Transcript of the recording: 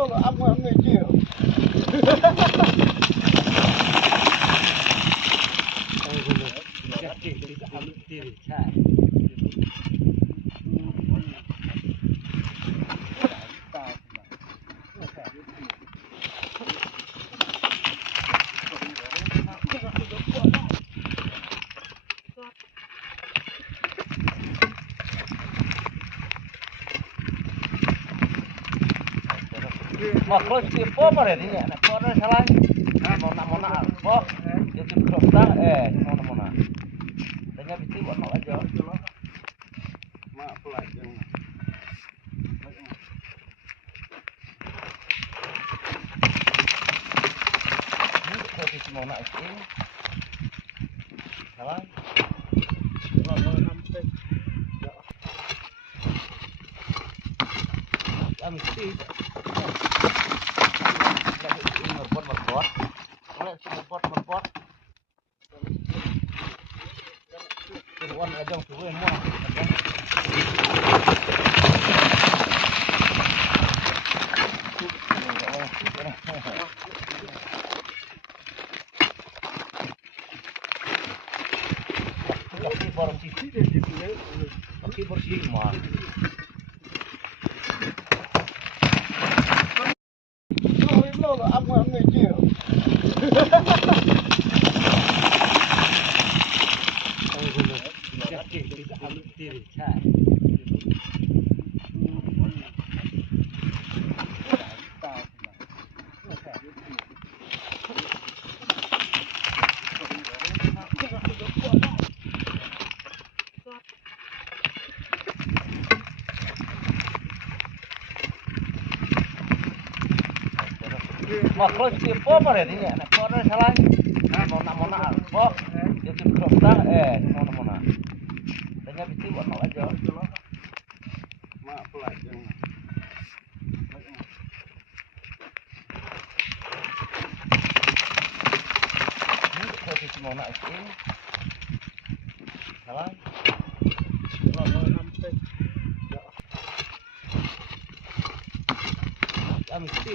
look, I'm going to jail. Mà khơi thì phố mà để đi nhẹ, phố nó sao lại? Mau nak, phố, dia tu kerap dah, mau nak. Tanya betul buat nak aja. Mak pelat yang. Ni khơi thì mau nak sih. Salah. Mesti merpot Tuan aja suwe semua Tapi bersih mah. Look, I'm going to jail. Mà khơi thì phố mà để đi nhẹ, phố nó sao lại? Mau nak, phố, dia tu kerap dah, mau nak. Tanya betul buat nak aja. Mak pelat yang. Ni khơi thì mau nak sih. Salah. Mesti